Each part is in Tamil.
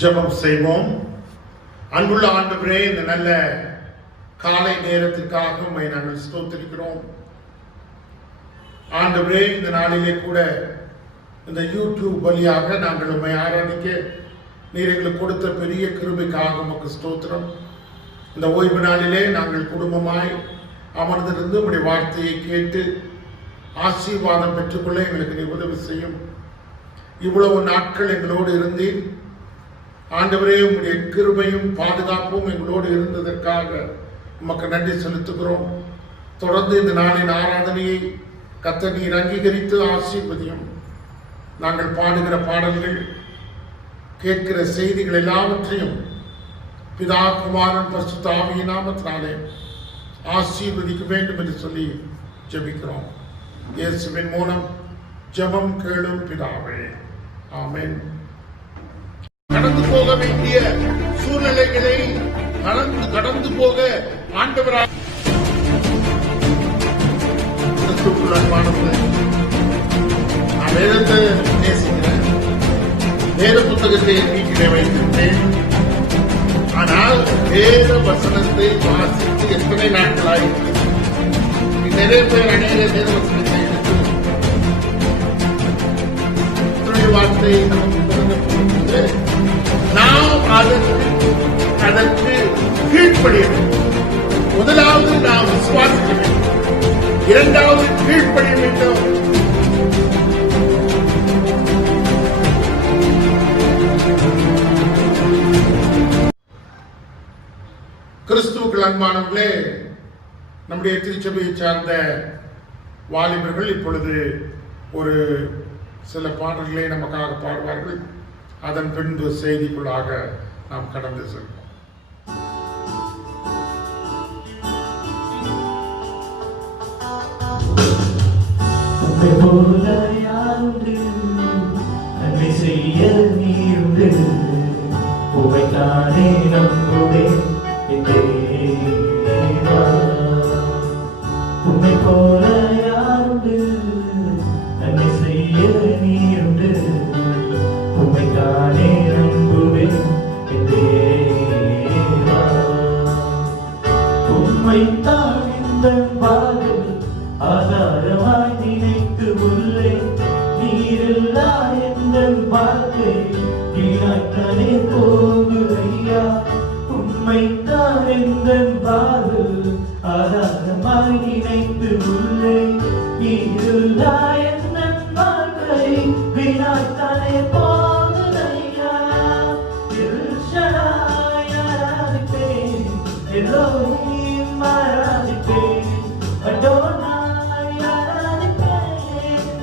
ஜெபம் செய்வோம். அன்புள்ள ஆண்டவரே, இந்த நல்ல காலை நேரத்திற்காக உம்மை நாங்கள் ஸ்தோத்திரிக்கிறோம். ஆண்டவரே, இந்த நாளிலே கூட இந்த யூடியூப் வழியாக நாங்கள் உம்மை ஆராதிக்க நீர் எங்களுக்கு கொடுத்த பெரிய கிருபைக்காக உமக்கு ஸ்தோத்திரம். இந்த ஓய்வு நாளிலே நாங்கள் குடும்பமாய் அமர்ந்திருந்து உம்முடைய வார்த்தையை கேட்டு ஆசீர்வாதம் பெற்றுக்கொள்ள எங்களுக்கு நீ உதவி செய்யும். இவ்வளவு நாட்கள் எங்களோடு இருந்தீர் ஆண்டவரே. உம்முடைய கிருபையும் பாதுகாப்பும் எங்களோடு இருந்ததற்காக உமக்கு நன்றி செலுத்துகிறோம். தொடர்ந்து இந்த நாளின் ஆராதனையை கர்த்தர் நீர் அங்கீகரித்து ஆசீர்வதியும். நாங்கள் பாடுகிற பாடல்கள், கேட்கிற செய்திகள் எல்லாவற்றையும் பிதா குமாரன் பரிசுத்த ஆவியின் நாமத்தினாலே ஆசீர்வதிக்க வேண்டும் என்று சொல்லி ஜெபிக்கிறோம். இயேசுவின் மூலம் ஜெபம் கேளும் பிதாவே, ஆமென். கடந்து போக வேண்டிய சூழ்நிலைகளை கடந்து போக ஆண்டவராக நான் வேதத்தை நேசிக்கிறேன். வேத புத்தகத்தை வீட்டிலே வைத்திருந்தேன். ஆனால் வேத வசனத்தை வாசித்து எத்தனை நாட்களாயிற்று. நிறைய பேர் அநேக வேத வசனத்தை எடுத்து வார்த்தை நமக்கு தொடங்கப்படுகிறது. நாம் அதற்கு கீழ்ப்படிய வேண்டும். முதலாவது நாம் விசுவாசிக்க வேண்டும், இரண்டாவது கீழ்ப்படிய வேண்டும். கிறிஸ்துவுக்குள் அன்பானவர்களே, நம்முடைய திருச்சபையை சார்ந்த வாலிபர்கள் இப்பொழுது ஒரு சில பாடல்களை நமக்காக பாடுவார்கள். அதன் பின்பு செய்திக்குள்ளாக நாம் கடந்து செல்வோம். ஆதாரமாய் நினைத்து உள்ளே நீரில்லா எந்தன் வாழ்க்கை வீணாக்கனே போகுதையா. உம்மைத்தான் எந்தன் வாழ்வு ஆதாரமாய் நினைத்து உள்ளே நீரில்லா எந்தன் வாழ்க்கை வீணாக்கனே போகுதையா. எல்ஷடாய் ஆராதிப்பேன், எல்லோரையும் ஆராதிப்பேன், அடோனாய் ஆராதிப்பேன்,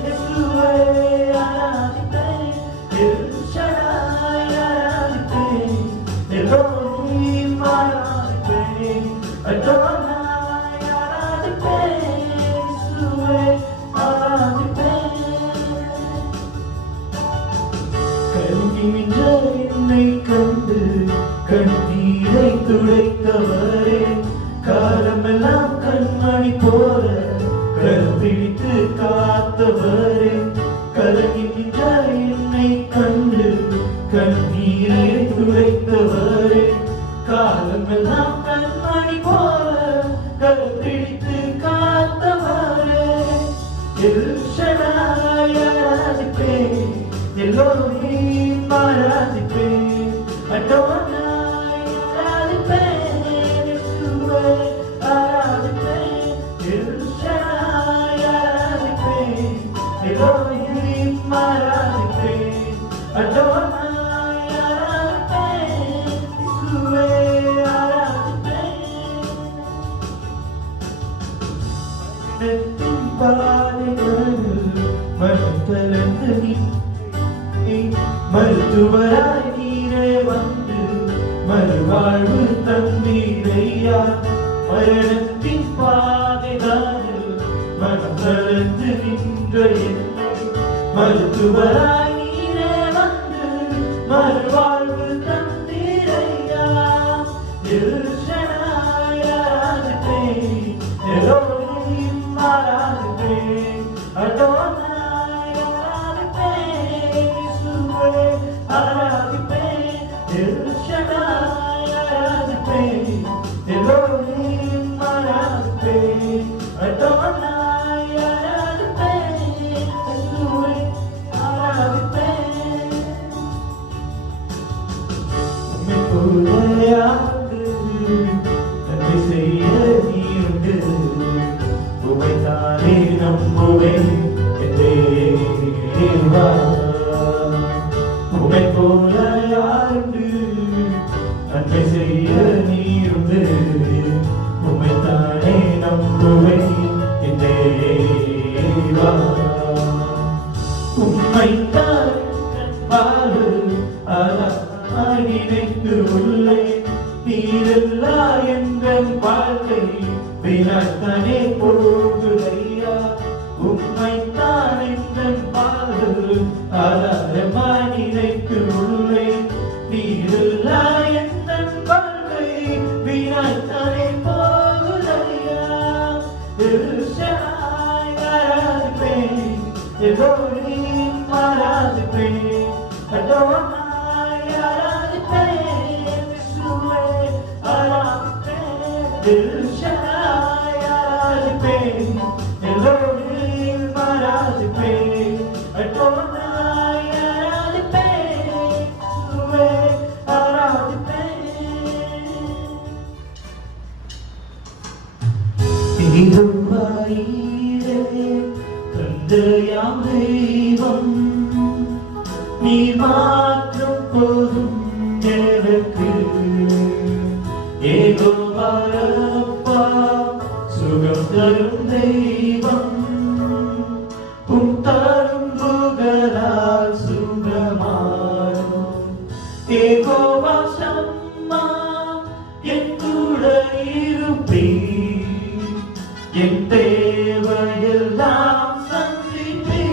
இயேசுவை ஆராதிப்பேன், எல்ஷடாய் ஆராதிப்பேன், எல்லோரையும் ஆராதிப்பேன், அடோனாய் ஆராதிப்பேன், இயேசுவை ஆராதிப்பேன். கல்வி நின்ற என்னை கண்டு கண்ணீரை துடைத்தவரே, காலமெல்லாம் கண்மணி போல கருப்பிடித்து காத்தவரே, கலங்கி நின்ற என்னை கண்டு கண்ணீரை துடைத்தவரே, காலமெல்லாம் கண்மணி போல கருப்பிடித்து காத்தவரே. எல்ஷடாய் ஆராதிப்பேன், எல்லோரையும் ஆராதிப்பேன், அடோனாய் ஆராதிப்பேன், இயேசுவை ஆராதிப்பேன், எல்ஷடாய் ஆராதிப்பேன், எல்லோரையும் ஆராதிப்பேன், அடோனாய் ஆராதிப்பேன், இயேசுவை ஆராதிப்பேன். மரணத்தின் பாதைகளில் மறுத்தலந்து நீ மருத்துவராய் நீரே வந்து மறுவாழ்வு தந்தீரையா. மரணத்தின் பாதைகளில் மறுத்தலந்து நின்ற என்னை மருத்துவராய் நீரே வந்து மறுவாழ்வு தந்தீரையா. எல்ஷடாய் ஆராதிப்பேன், எல்லோரையும் ஆராதிப்பேன், அடோனாய் ஆராதிப்பேன், இயேசுவை ஆராதிப்பேன், உம்மை போல யாருண்டு நன்மை செய்ய நீருண்டு உம்மைத்தானே நம்புவேன் என் தேவா உம்மைத்தான் வாழு அதான் நினைத்து உள்ளே நீரில்லா என்ற வாழ்க்கை வினாத்தானே போகுதையா உம்மைத்தான் என்ற வாழு அதான் நினைத்து உள்ளே நீரில்லா என்ற வாழ்க்கை வினாத்தானே போகுதையா திருஷாய் ஆராதிப்பேன் எல்லோரையும் ஆராதிப்பேன் அடோனாய் ஆராதிப்பேன் இயேசுவே ஆராதிப்பேன் திருஷாய் ஆராதிப்பேன் எல்லோரையும் ஆராதிப்பேன் அடோனாய் ஆராதிப்பேன் இயேசுவே ஆராதிப்பேன் திருவாயிரே தந்தையாம் தெய்வம் நீ மாற்றம் போதும் எனக்கு ஏகோவாரப்பா சுகம் தரும் தெய்வம் உம் தரும் புகழால் சுகமாறும் ஏகோவா சம்மா என் கூட இருப்பே என் தேவையெல்லாம் சந்திப்பே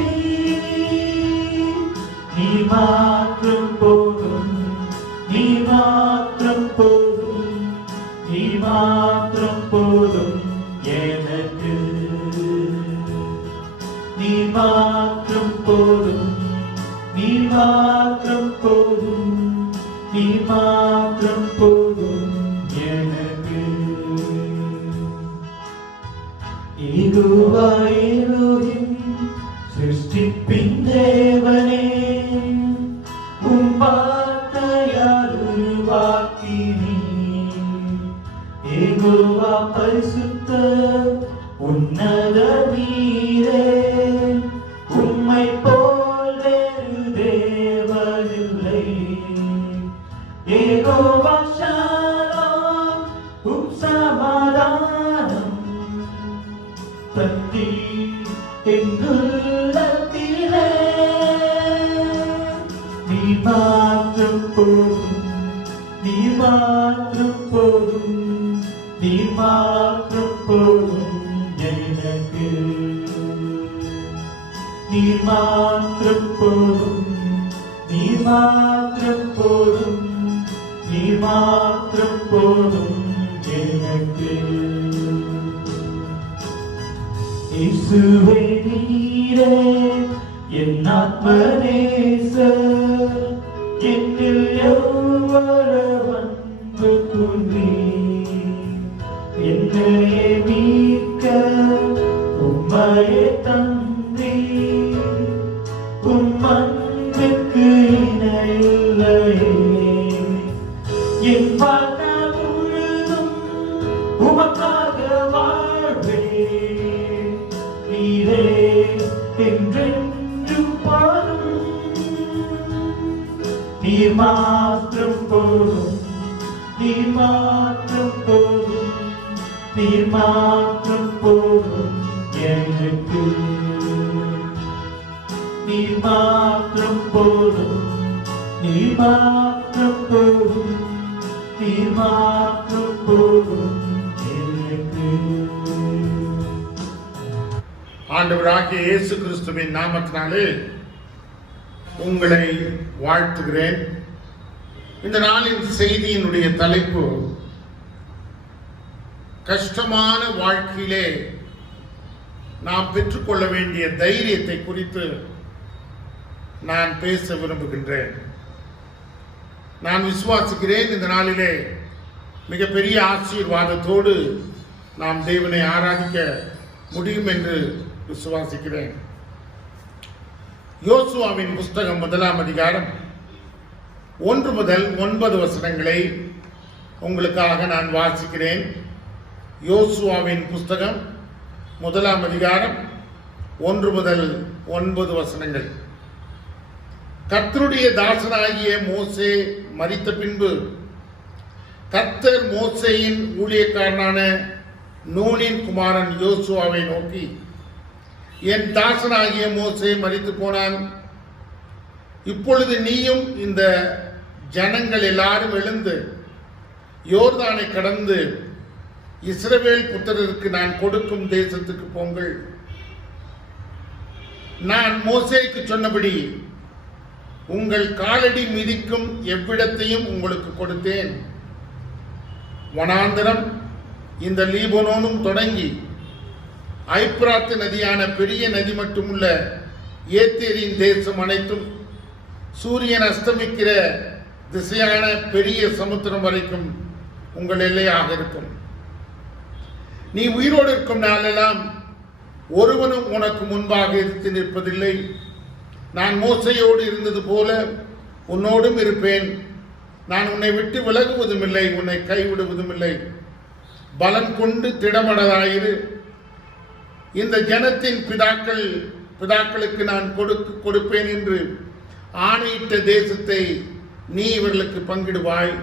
நீ மாற்றம் போதும் நீ மாற்றம் போதும் நீ மாற்றம் போதும் எனக்கு நீ மாற்றம் போதும் நீ மாற்றம் போதும் நீ மாற்றம் போதும் எனக்கு யெகோவா எலோஹிம் சிருஷ்டிப்பின் தேவனே உம் வார்த்தையால் உருவாக்கினீ யெகோவா பரிசுத்த உன்னத நீரே உம்மை போல் வேறு தேவனில்லை யெகோவா ஷாலோம் உம் சமாதானம் தந்தி எங்குள்ளத்திலே நீ மாற்றம் போதும் நீ மாற்றம் போதும் நீ மாற்றம் போதும் எனக்கு நீ மாற்றம் போதும் நீ மாற்றம் போதும் நீ மாற்றம் போதும் எனக்கு இயேசுவே நீரே என் ஆத்மநேசர் என்னில் எவ்வளவு அன்பு கூர்ந்தீர் என்னையே மீட்க உம்மையே தந்தீர் உம் அன்புக்கு இணையில்லையே என் வாழ்நாள் முழுதும் உமக்காக வாழ்வேன் நீரே என்றென்றும் பாடும் நீர் மாற்றம் போதும் நீர் மாற்றம் போதும் நீர் மாற்றம் போதும் எனக்கு நீர் மாற்றம் போதும் நீர் மாற்றம் போதும் நீர் மாற்றம் போதும் எனக்கு ஆண்டவராகிய இயேசு கிறிஸ்துவின் நாமத்தினாலே உங்களை வாழ்த்துகிறேன். இந்த நாளின் செய்தியினுடைய தலைப்பு கஷ்டமான வாழ்க்கையிலே நாம் பெற்றுக்கொள்ள வேண்டிய தைரியத்தை குறித்து நான் பேச விரும்புகின்றேன். நான் விசுவாசிக்கிறேன் இந்த நாளிலே மிகப்பெரிய ஆசீர்வாதத்தோடு நாம் தேவனை ஆராதிக்க முடியும் என்று விசுவாசிக்கிறேன். யோசுவாவின் புஸ்தகம் 1ஆம் அதிகாரம் 1 முதல் 9 வசனங்களை உங்களுக்காக நான் வாசிக்கிறேன். யோசுவாவின் புஸ்தகம் 1ஆம் அதிகாரம் 1 முதல் 9 வசனங்கள். கர்த்தருடைய தாசனாகிய மோசே மரித்த பின்பு கர்த்தர் மோசேயின் ஊழியக்காரனான நூனின் குமாரன் யோசுவாவை நோக்கி, என் தாசனாகிய மோசே மரித்து போனான். இப்பொழுது நீயும் இந்த ஜனங்கள் எல்லாரும் எழுந்து யோர்தானை கடந்து இஸ்ரவேல் புத்திரருக்கு நான் கொடுக்கும் தேசத்துக்கு போங்கள். நான் மோசேக்கு சொன்னபடி உங்கள் காலடி மிதிக்கும் எவ்விடத்தையும் உங்களுக்கு கொடுத்தேன். வனாந்தரம் இந்த லீபனோனும் தொடங்கி ஐப்ராத்து நதியான பெரிய நதி மட்டுமுள்ள ஏத்தேரின் தேசம் அனைத்தும் சூரியன் அஸ்தமிக்கிற திசையான பெரிய சமுத்திரம் வரைக்கும் உங்கள் எல்லையாக இருக்கும். நீ உயிரோடு இருக்கும் நாளெல்லாம் ஒருவனும் உனக்கு முன்பாக எதிர்த்து நிற்பதில்லை. நான் மோசையோடு இருந்தது போல உன்னோடும் இருப்பேன். நான் உன்னை விட்டு விலகுவதும் இல்லை, உன்னை கைவிடுவதும் இல்லை. பலன் கொண்டு திடமனதாயிரு. இந்த ஜனத்தின் பிதாக்களுக்கு நான் கொடுப்பேன் என்று ஆணையிட்ட தேசத்தை நீ இவர்களுக்கு பங்கிடுவாய்.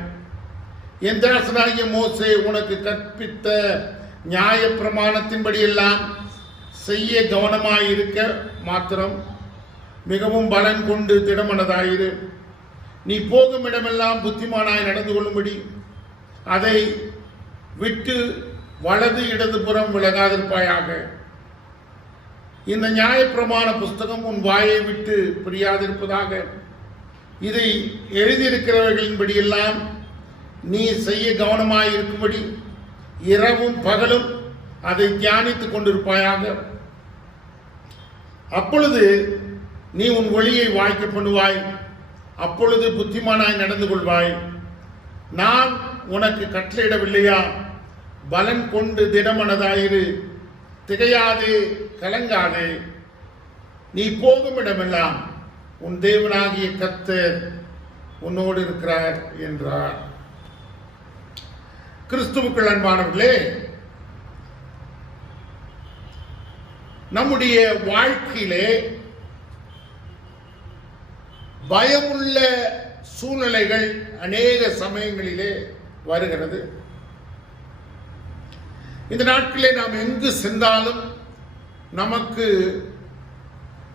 என் தாசனாகிய மோசே உனக்கு கற்பித்த நியாய பிரமாணத்தின்படியெல்லாம் செய்ய கவனமாயிருக்க மாத்திரம் மிகவும் பலன் கொண்டு திடமனதாயிரு. நீ போகும் இடமெல்லாம் புத்திமானாய் நடந்து கொள்ளும்படி அதை விட்டு வலது இடதுபுறம் விலகாதிருப்பாயாக. இந்த நியாயப்பிரமாண புஸ்தகம் உன் வாயை விட்டு பிரியாதிருப்பதாக. இதை எழுதியிருக்கிறவர்களின்படியெல்லாம் நீ செய்ய கவனமாயிருக்கும்படி இரவும் பகலும் அதை தியானித்துக் கொண்டிருப்பாயாக. அப்பொழுது நீ உன் வழியை வாய்க்க பண்ணுவாய். அப்பொழுது புத்திமானாய் நடந்து கொள்வாய். நான் உனக்கு கட்டளையிடவில்லையா? பலன் கொண்டு திடமனதாயிரு, திகையாதே, கலங்காதே. நீ போகும் இடமெல்லாம் உன் தேவனாகிய கர்த்தர் உன்னோடு இருக்கிறார் என்றார். கிறிஸ்துவுக்குள் அன்பானவர்களே, நம்முடைய வாழ்க்கையிலே பயமுள்ள சூழ்நிலைகள் அநேக சமயங்களிலே வருகிறது. இந்த நாட்களிலே நாம் எங்கு சென்றாலும் நமக்கு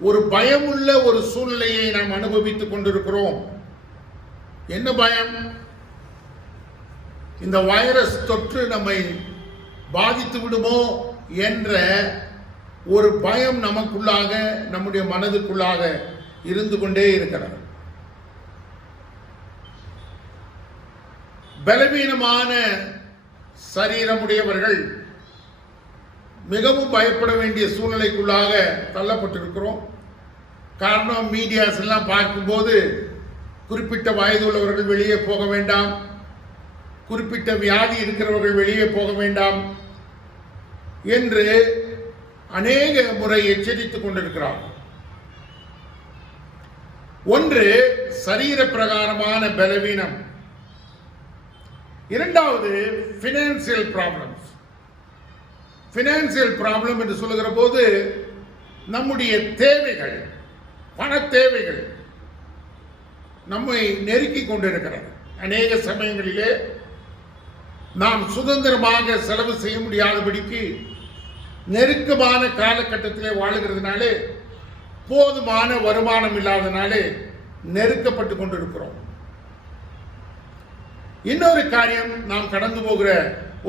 ஒரு பயமுள்ள ஒரு சூழ்நிலையை நாம் அனுபவித்துக் கொண்டிருக்கிறோம். என்ன பயம்? இந்த வைரஸ் தொற்று நம்மை பாதித்து விடுமோ என்ற ஒரு பயம் நமக்குள்ளாக, நம்முடைய மனதுக்குள்ளாக இருந்து கொண்டே இருக்கிறது. பலவீனமான சரீரமுடையவர்கள் மிகவும் பயப்பட வேண்டிய சூழ்நிலைக்குள்ளாக தள்ளப்பட்டிருக்கிறோம். காரணம், மீடியாஸ் எல்லாம் பார்க்கும்போது குறிப்பிட்ட வயது உள்ளவர்கள் வெளியே போக வேண்டாம், குறிப்பிட்ட வியாதி இருக்கிறவர்கள் வெளியே போக வேண்டாம் என்று அநேக முறை எச்சரித்துக் கொண்டிருக்கிறார். ஒன்று சரீர பிரகாரமான பலவீனம், இரண்டாவது பினான்சியல் ப்ராப்ளம்ஸ். பினான்சியல் ப்ராப்ளம் என்று சொல்லுகிற போது நம்முடைய தேவைகள், பண தேவைகள் நம்மை நெருக்கி கொண்டிருக்கிறது. அநேக சமயங்களிலே நாம் சுதந்திரமாக செலவு செய்ய முடியாதபடிக்கு நெருக்கமான காலகட்டத்திலே வாழுகிறதுனாலே, போதுமான வருமானம் இல்லாதனாலே நெருக்கப்பட்டு கொண்டிருக்கிறோம். இன்னொரு காரியம், நாம் கடந்து போகிற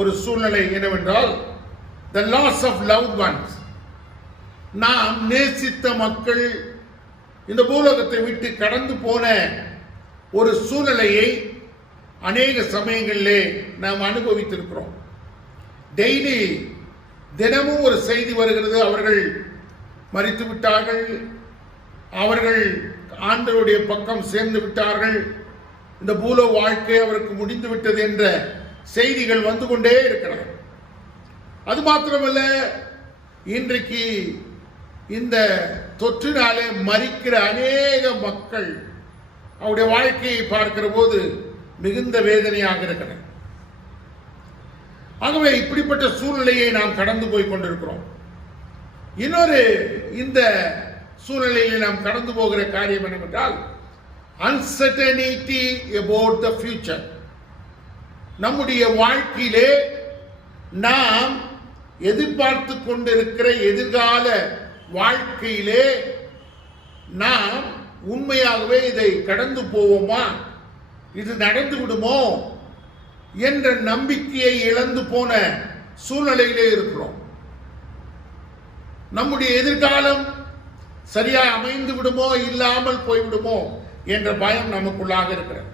ஒரு சூழ்நிலை என்னவென்றால், the loss of loved ones. நாம் நேசித்த மக்கள் இந்த பூலோகத்தை விட்டு கடந்து போன ஒரு சூழ்நிலையை அநேக சமயங்களிலே நாம் அனுபவித்திருக்கிறோம். டெய்லி, தினமும் ஒரு செய்தி வருகிறது, அவர்கள் மரித்து விட்டார்கள், அவர்கள் ஆண்டவருடைய பக்கம் சேர்ந்து விட்டார்கள், இந்த பூலோக வாழ்க்கை அவருக்கு முடிந்து விட்டது என்ற செய்திகள் வந்து கொண்டே இருக்கிறது. அது மாத்திரமல்ல, இன்றைக்கு இந்த தொற்றினாலே மரிக்கிற அநேக மக்கள் அவருடைய வாழ்க்கையை பார்க்கிற போது மிகுந்த வேதனையாக இருக்கிறது. ஆகவே இப்படிப்பட்ட சூழ்நிலையை நாம் கடந்து போய் கொண்டிருக்கிறோம். இன்னொரு, இந்த சூழ்நிலையில் நாம் கடந்து போகிற காரியம் என்னவென்றால் uncertainty about the future. நம்முடைய வாழ்க்கையிலே நாம் எதிர்பார்த்து கொண்டிருக்கிற எதிர்கால வாழ்க்கையிலே நாம் உண்மையாகவே இதை கடந்து போவோமா, இது நடந்து விடுமோ என்ற நம்பிக்கையை இழந்து போன சூழ்நிலையிலே இருக்கிறோம். நம்முடைய எதிர்காலம் சரியா அமைந்து விடுமோ இல்லாமல் போய்விடுமோ என்ற பயம் நமக்குள்ளாக இருக்கிறது.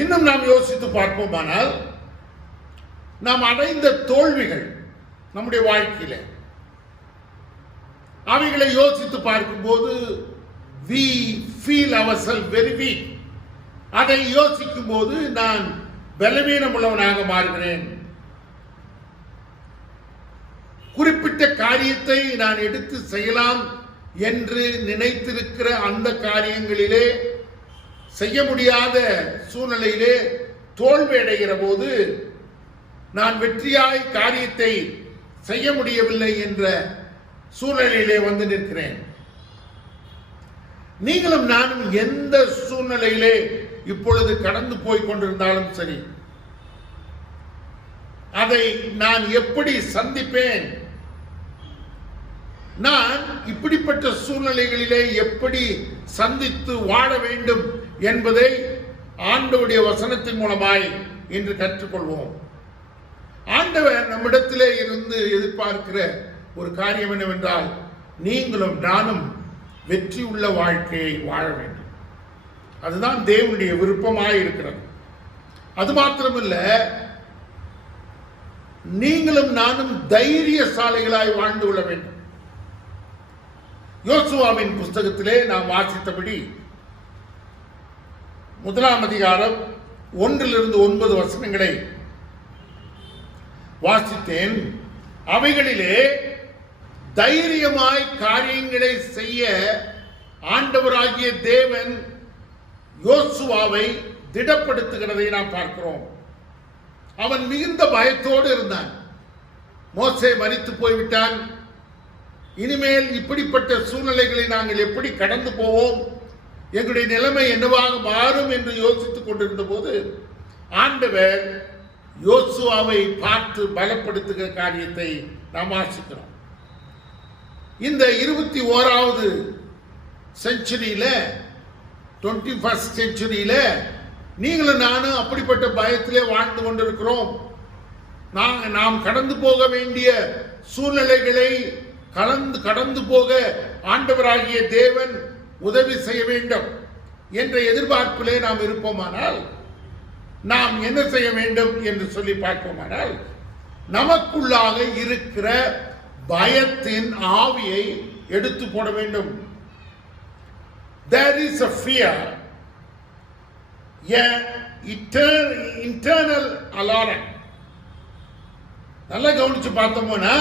இன்னும் நாம் யோசித்து பார்ப்போமானால் நாம் அடைந்த தோல்விகள் நம்முடைய வாழ்க்கையில அவைகளை யோசித்து பார்க்கும்போது we feel ourselves very weak. அதை யோசிக்கும் போது நான் பலவீனம் உள்ளவனாக மாறுகிறேன். குறிப்பிட்ட காரியத்தை நான் எடுத்து செய்யலாம் என்று நினைத்திருக்கிற அந்த காரியங்களிலே செய்ய முடியாத சூழ்நிலையிலே தோல்வி அடைகிற போது நான் வெற்றியாய் காரியத்தை செய்ய முடியவில்லை என்ற சூழ்நிலையிலே வந்து நிற்கிறேன். நீங்களும் நானும் எந்த சூழ்நிலையிலே இப்பொழுது கடந்து போய் கொண்டிருந்தாலும் சரி, அதை நான் எப்படி சந்திப்பேன், நான் இப்படிப்பட்ட சூழ்நிலைகளிலே எப்படி சந்தித்து வாழ வேண்டும் என்பதை ஆண்டவருடைய வசனத்தின் மூலமாய் இன்று கற்றுக்கொள்வோம். ஆண்டவர் நம்மிடத்திலே இருந்து எதிர்பார்க்கிற ஒரு காரியம் என்னவென்றால், நீங்களும் நானும் வெற்றி உள்ள வாழ்க்கையை வாழ வேண்டும். அதுதான் தேவனுடைய விருப்பமாய் இருக்கிறது. அது மாத்திரமல்ல, நீங்களும் நானும் தைரியசாலிகளாய் வாழ்ந்து கொள்ள வேண்டும். யோசுவாவின் புஸ்தகத்திலே நாம் வாசித்தபடி 1 அதிகாரம் 1-9 வசனங்களை வாசித்தேன். அவைகளிலே தைரியமாய் காரியங்களை செய்ய ஆண்டவராகிய தேவன் யோசுவாவை திடப்படுத்துகிறதை நாம் பார்க்கிறோம். அவன் மிகுந்த பயத்தோடு இருந்தான். மோசே மரித்து போய்விட்டான். இனிமேல் இப்படிப்பட்ட சூழ்நிலைகளை நாங்கள் எப்படி கடந்து போவோம், எங்களுடைய நிலைமை என்னவாக மாறும் என்று யோசித்துக் கொண்டிருந்த போது ஆண்டவர் யோசுவாவை பார்த்து பலப்படுத்துகிற காரியத்தை நாம் வாசிக்கிறோம். இந்த 21வது செஞ்சுரியில 21st செஞ்சுரியில நீங்களும் நானும் அப்படிப்பட்ட பயத்திலே வாழ்ந்து கொண்டிருக்கிறோம். நாம் கடந்து போக வேண்டிய சூழ்நிலைகளை கடந்து போக ஆண்டவராகிய தேவன் உதவி செய்ய வேண்டும் என்ற எதிர்பார்ப்பிலே நாம் இருப்போமானால் நாம் என்ன செய்ய வேண்டும் என்று சொல்லி பார்ப்போமானால், நமக்குள்ளாக இருக்கிற பயத்தின் ஆவியை எடுத்து போட வேண்டும். There is a fear, an internal alarm. நல்லா கவனிச்சு பார்த்தோம்னா,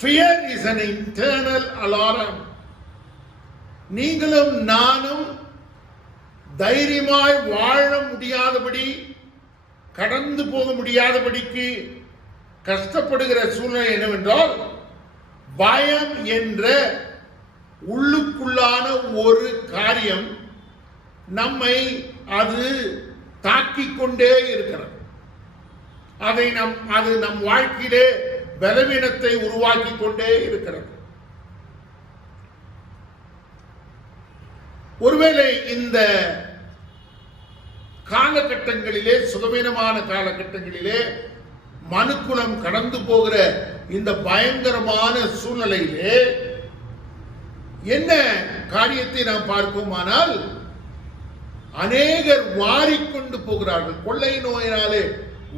fear is an internal alarm. நீங்களும் நானும் தைரியமாய் வாழ முடியாதபடி, கடந்து போக முடியாதபடிக்கு கஷ்டப்படுகிற சூழ்நிலை என்னவென்றால், பயம் என்ற உள்ளுக்குள்ளான ஒரு காரியம் நம்மை அது தாக்கிக் கொண்டே இருக்கிறது. அது நம் வாழ்க்கையிலே பலவீனத்தை உருவாக்கி கொண்டே இருக்கிறது. ஒருவேளை இந்த காலகட்டங்களிலே, சுகவீனமான காலகட்டங்களிலே, மனுக்குலம் கடந்து போகிற இந்த பயங்கரமான சூழ்நிலையிலே என்ன காரியத்தை நாம் பார்ப்போமானால், அநேகர் வாரிக்கொண்டு போகிறார்கள். கொள்ளை நோயினாலே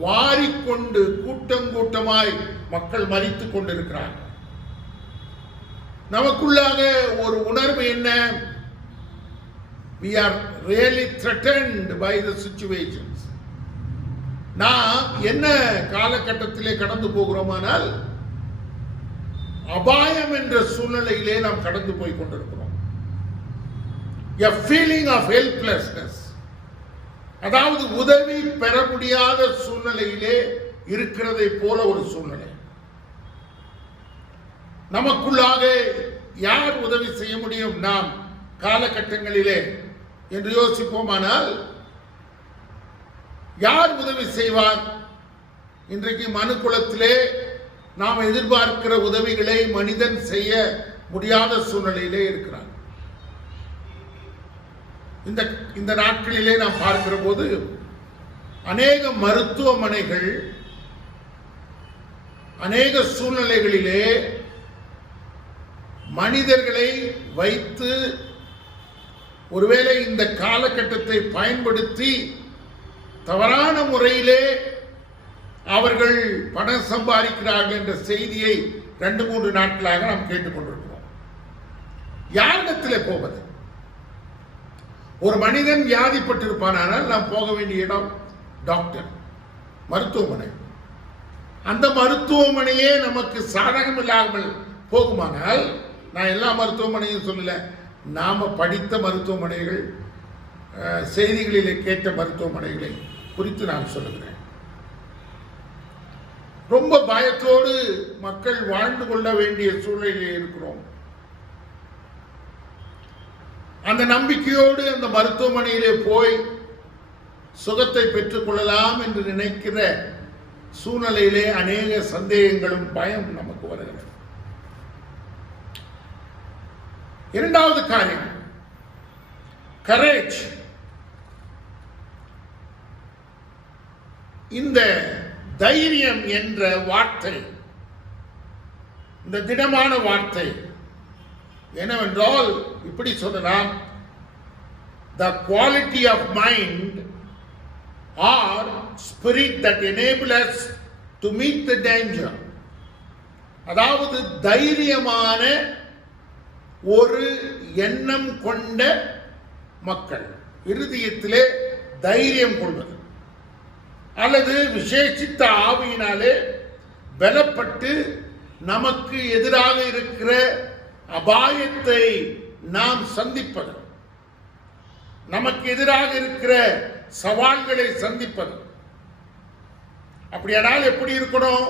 வாரிக்கொண்டு கூட்டம் கூட்டமாய் மக்கள் மரித்துக் கொண்டிருக்கிறார்கள். நமக்குள்ளாக ஒரு உணர்வு என்ன? We are really threatened by the situations. நாம் என்ன காலகட்டத்திலே கடந்து போகிறோமானால், அபாயம் என்ற சூழ்நிலையிலே நாம் கடந்து போய் கொண்டிருக்கிறோம். A feeling of helplessness, அதாவது உதவி பெற முடியாத சூழ்நிலையிலே இருக்கிறதை போல ஒரு சூழ்நிலை. நமக்குள்ளாக யார் உதவி செய்ய முடியும் நாம் காலகட்டங்களிலே என்று யோசிப்போமானால் யார் உதவி செய்வார்? இன்றைக்கு மனு குலத்திலே நாம் எதிர்பார்க்கிற உதவிகளை மனிதன் செய்ய முடியாத சூழ்நிலையிலே இருக்கிறார். இந்த நாட்களிலே நாம் பார்க்கிற போது அநேக மருத்துவமனைகள் அநேக சூழ்நிலைகளிலே மனிதர்களை வைத்து ஒருவேளை இந்த காலகட்டத்தை பயன்படுத்தி தவறான முறையிலே அவர்கள் பணம் சம்பாதிக்கிறார்கள் என்ற செய்தியை 2-3 நாட்களாக நாம் கேட்டுக்கொண்டிருக்கிறோம். யாரிடத்திலே போவது? ஒரு மனிதன் வியாதிப்பட்டிருப்பானால் நாம் போக வேண்டிய இடம் டாக்டர், மருத்துவமனை. அந்த மருத்துவமனையே நமக்கு சாதகம் இல்லாமல் போகுமானால், நான் எல்லா மருத்துவமனையும் சொல்லல, நாம படித்த மருத்துவமனைகள், செய்திகளிலே கேட்ட மருத்துவமனைகளை குறித்து நான் சொல்லுகிறேன். ரொம்ப பயத்தோடு மக்கள் வாழ்ந்து கொள்ள வேண்டிய சூழ்நிலையில் இருக்கிறோம். அந்த நம்பிக்கையோடு அந்த மருத்துவமனையிலே போய் சுகத்தை பெற்றுக் கொள்ளலாம் என்று நினைக்கிற சூழ்நிலையிலே அநேக சந்தேகங்களும் பயம் நமக்கு வருகிறது. இரண்டாவது காரியம் கரேஜ். இந்த தைரியம் என்ற வார்த்தை, இந்த திடமான வார்த்தை என்னவென்றால் இப்படி சொல்லலாம், the quality of mind or spirit that enable us to meet the danger. அதாவது தைரியமான ஒரு எண்ணம் கொண்ட மக்கள், இருதயத்திலே தைரியம் கொள்வது அல்லது விசேஷித்த ஆவியினாலே பலப்பட்டு நமக்கு எதிராக இருக்கிற அபாயத்தை நாம் சந்திப்பது, நமக்கு எதிராக இருக்கிற சவால்களை சந்திப்பது. அப்படியானால் எப்படி இருக்கணும்?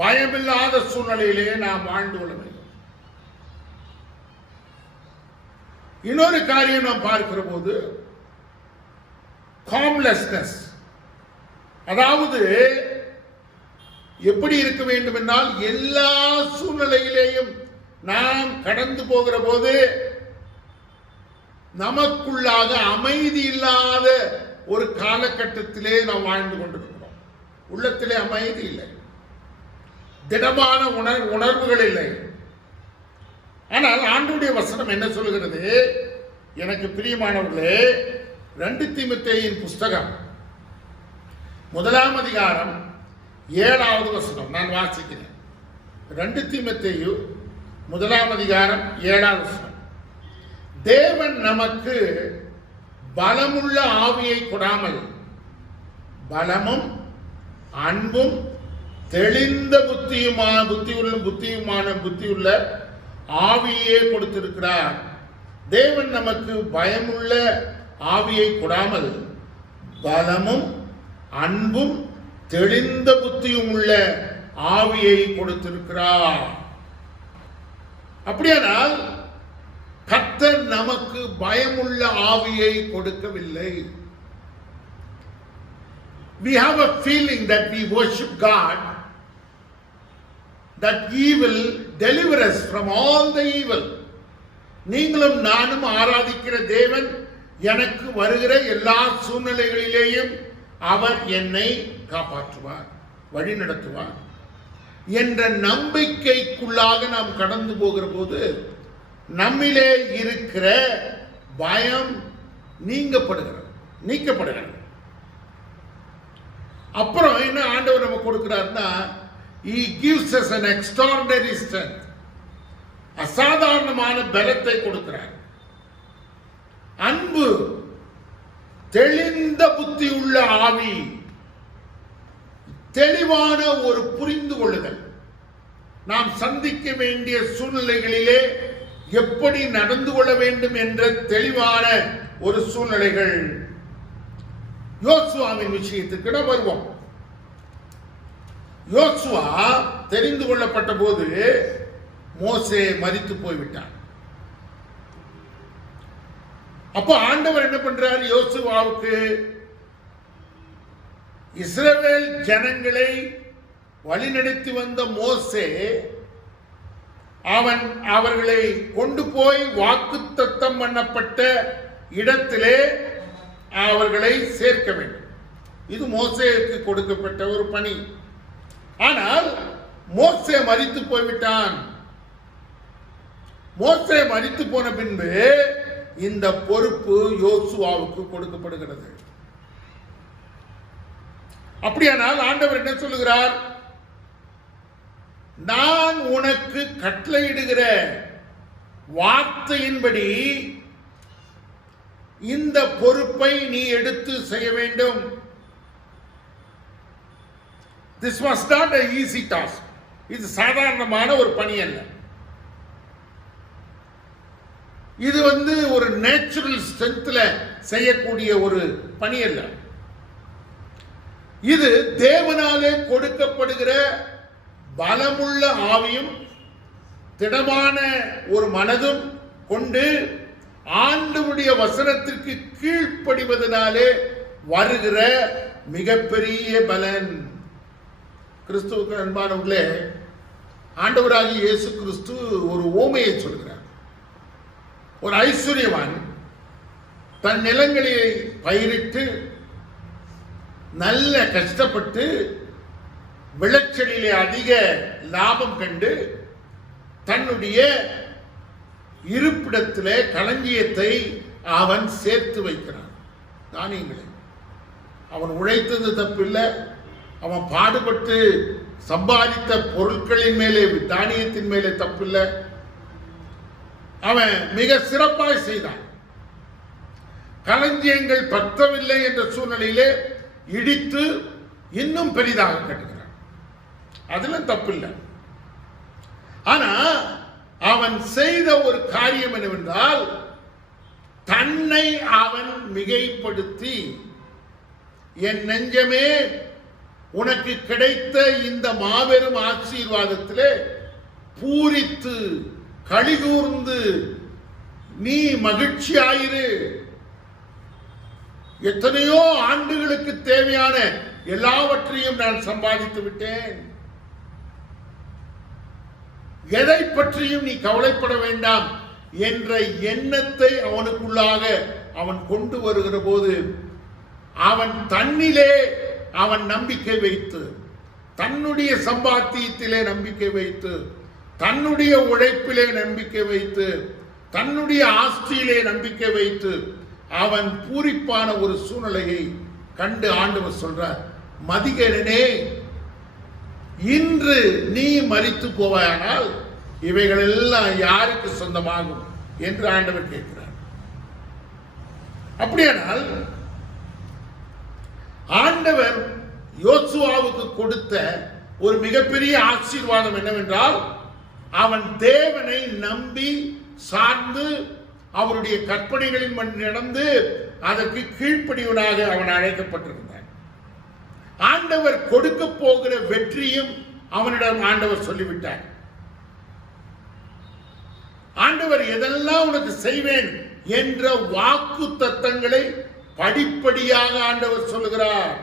பயமில்லாத சூழ்நிலையிலே நாம் வாழ்ந்து கொள்ள வேண்டும். இன்னொரு காரியம் நாம் பார்க்கிற போது காம்லெஸ்னஸ், அதாவது எப்படி இருக்க வேண்டும் என்றால் எல்லா சூழ்நிலையிலேயும் நாம் கடந்து போகிற போது நமக்குள்ளாக அமைதி இல்லாத ஒரு காலகட்டத்திலே நாம் வாழ்ந்து கொண்டிருக்கிறோம். உள்ளத்திலே அமைதி இல்லை, திடமான உணர்வுகள் இல்லை. ஆனால் ஆண்டவருடைய வசனம் என்ன சொல்கிறது? எனக்கு பிரியமானவர்களே, 2 தீமோத்தேயுவின் புஸ்தகம் 1 அதிகாரம் 7வது வசனம் நான் வாசிக்கிறேன். 2 தீமோத்தேயு 1 அதிகாரம் 7வது வசனம். தேவன் நமக்கு பலமுள்ள ஆவியை கொடாமல் பலமும் அன்பும் தெளிந்த புத்தியுள்ள ஆவியே கொடுத்திருக்கிறார். தேவன் நமக்கு பயமுள்ள ஆவியை கொடாமல் பலமும் அன்பும் தெளிந்த புத்தியும் உள்ள ஆவியை கொடுத்திருக்கிறார். அப்படியானால் கர்த்தர் நமக்கு பயமுள்ள ஆவியை கொடுக்கவில்லை. We have a feeling that we worship God, that He will deliver us from all the evil. நீங்களும் நானும் ஆராதிக்கிற தேவன் எனக்கு வருகிற எல்லா சூழ்நிலைகளிலேயும் அவர் என்னை காப்பாற்றுவார், வழி நடத்துவார் என்ற நம்பிக்கைக்குள்ளாக நாம் கடந்து போகிற போது நம்மிலே இருக்கிற பயம் நீக்கப்படுகிறது. அப்புறம் என்ன ஆண்டவர் நமக்கு கொடுக்கிறார்னா, He gives us an extraordinary strength, அசாதாரணமான பலத்தை கொடுக்கிறார். அன்பு, தெளிந்த புத்தி உள்ள ஆவி, தெளிவான ஒரு புரிந்து கொள்ளுதல், நாம் சந்திக்க வேண்டிய சூழ்நிலைகளிலே எப்படி நடந்து கொள்ள வேண்டும் என்ற தெளிவான ஒரு சூழ்நிலைகள். யோசுவாவின் விஷயத்துக்கு நாம் வருவோம். யோசுவா தெரிந்து கொள்ளப்பட்ட போது மோசே மரித்து போய்விட்டான். அப்போ ஆண்டவர் என்ன பண்றார்? யோசுவாவுக்கு இஸ்ரவேல் ஜனங்களை வழிநடத்தி வந்த மோசே அவர்களை கொண்டு போய் வாக்குத்தத்தம் பண்ணப்பட்ட இடத்திலே அவர்களை சேர்க்க வேண்டும். இது மோசேக்கு கொடுக்கப்பட்ட ஒரு பணி. ஆனால் மோசே மரித்து போய்விட்டான். மோசே மரித்து போன பின்பு இந்த பொறுப்பு யோசுவாவுக்கு கொடுக்கப்படுகிறது. அப்படியானால் ஆண்டவர் என்ன சொல்லுகிறார்? நான் உனக்கு கட்டளையிடுகிற வார்த்தையின்படி இந்த பொறுப்பை நீ எடுத்து செய்ய வேண்டும். This was not an easy task. இது சாதாரணமான ஒரு பணி அல்ல. இது ஒரு நேச்சுரல் ஸ்ட்ரென்த்ல செய்யக்கூடிய ஒரு பணி அல்ல. இது தேவனாலே கொடுக்கப்படுகிற பலமுள்ள ஆவியும் திடமான ஒரு மனதும் கொண்டு ஆண்டவருடைய வசனத்திற்கு கீழ்ப்படிவதனாலே வருகிற மிகப்பெரிய பலன். கிறிஸ்துவுக்கு அன்பானவர்களே, ஆண்டவராகிய இயேசு கிறிஸ்து ஒரு ஓமையை சொல்கிறார். ஒரு ஐஸ்வர்யவான் தன் நிலங்களை பயிரிட்டு நல்ல கஷ்டப்பட்டு விளைச்சலிலே அதிக லாபம் கண்டு தன்னுடைய இருப்பிடத்திலே களஞ்சியத்தை அவன் சேர்த்து வைக்கிறான். தானியங்களை அவன் உழைத்தது தப்பில்லை. அவன் பாடுபட்டு சம்பாதித்த பொருட்களின் மேலே, தானியத்தின் மேலே தப்பில்லை. அவன் மிக சிறப்பாக செய்தான். களஞ்சியங்கள் பத்தவில்லை என்ற சூழ்நிலையிலே இடித்து இன்னும் பெரிதாக கட்டுகிறான். அதுல தப்பில்லை. ஆனா அவன் செய்த ஒரு காரியம் என்னவென்றால், தன்னை அவன் மிகைப்படுத்தி, என் நெஞ்சமே உனக்கு கிடைத்த இந்த மாபெரும் ஆசீர்வாதத்திலே பூரித்து களிகூர்ந்து நீ மகிழ்ச்சியாயிரு. எத்தனையோ ஆண்டுகளுக்கு தேவையான எல்லாவற்றையும் நான் சம்பாதித்து விட்டேன். எதை பற்றியும் நீ கவலைப்பட வேண்டாம் என்ற எண்ணத்தை அவனுக்குள்ளாக அவன் கொண்டு வருகிற போது, அவன் தன்னிலே அவன் நம்பிக்கை வைத்து, தன்னுடைய சம்பாத்தியத்திலே நம்பிக்கை வைத்து, தன்னுடைய உழைப்பிலே நம்பிக்கை வைத்து, தன்னுடைய ஆஸ்தியிலே நம்பிக்கை வைத்து அவன் பூரிப்பான ஒரு சூழ்நிலையை கண்டு ஆண்டவர் சொல்றார், மதிகேடனே, இன்று நீ மரித்து போவாயானால் இவைகள் எல்லாம் யாருக்கு சொந்தமாகும் என்று ஆண்டவர் கேட்கிறார். அப்படியானால் ஆண்டவர் யோசுவாவுக்கு கொடுத்த ஒரு மிகப்பெரிய ஆசீர்வாதம் என்னவென்றால், அவன் தேவனை நம்பி சார்ந்து அவருடைய கற்பனைகளின் நடந்து அதற்கு கீழ்ப்படிவனாக அவன் அழைக்கப்பட்டிருந்தான். ஆண்டவர் கொடுக்க போகிற வெற்றியும் அவனிடம் ஆண்டவர் சொல்லிவிட்டார். ஆண்டவர் எதெல்லாம் உனக்கு செய்வேன் என்ற வாக்கு தத்தங்களை படிப்படியாக ஆண்டவர் சொல்லுகிறார்.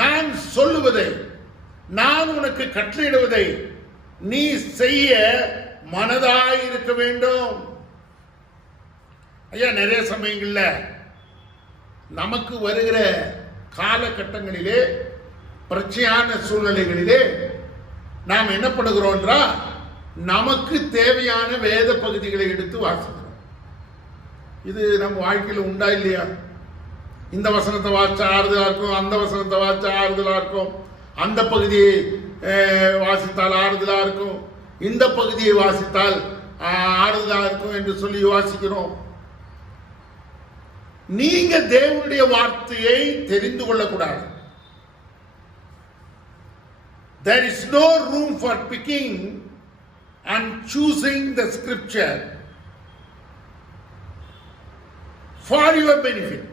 நான் சொல்லுவதை, நான் உனக்கு கட்டளையிடுவதை நீ செய்ய மனதாய் இருக்க வேண்டும். ஐயா, நிறைய சமயங்கள்ல நமக்கு வருகிற காலகட்டங்களிலே, பிரச்சனையான சூழ்நிலைகளிலே நாம் என்ன பண்ணுகிறோம்ன்றா, நமக்கு தேவையான வேத பகுதிகளை எடுத்து வாசிக்கிறோம். இது நம்ம வாழ்க்கையில் உண்டா இல்லையா? இந்த வசனத்தை வாசிச்சா ஆறுதலா இருக்கும், அந்த வசனத்தை வாசிச்சா ஆறுதலா இருக்கும், அந்த பகுதியை வாசித்தால் ஆறுதலா இருக்கும், இந்த பகுதியை வாசித்தால் ஆறுதலா இருக்கும் என்று சொல்லி வாசிக்கிறோம். நீங்க தேவனுடைய வார்த்தையை தெரிந்து கொள்ளக்கூடாது. There is no room for picking and choosing the scripture for your benefit.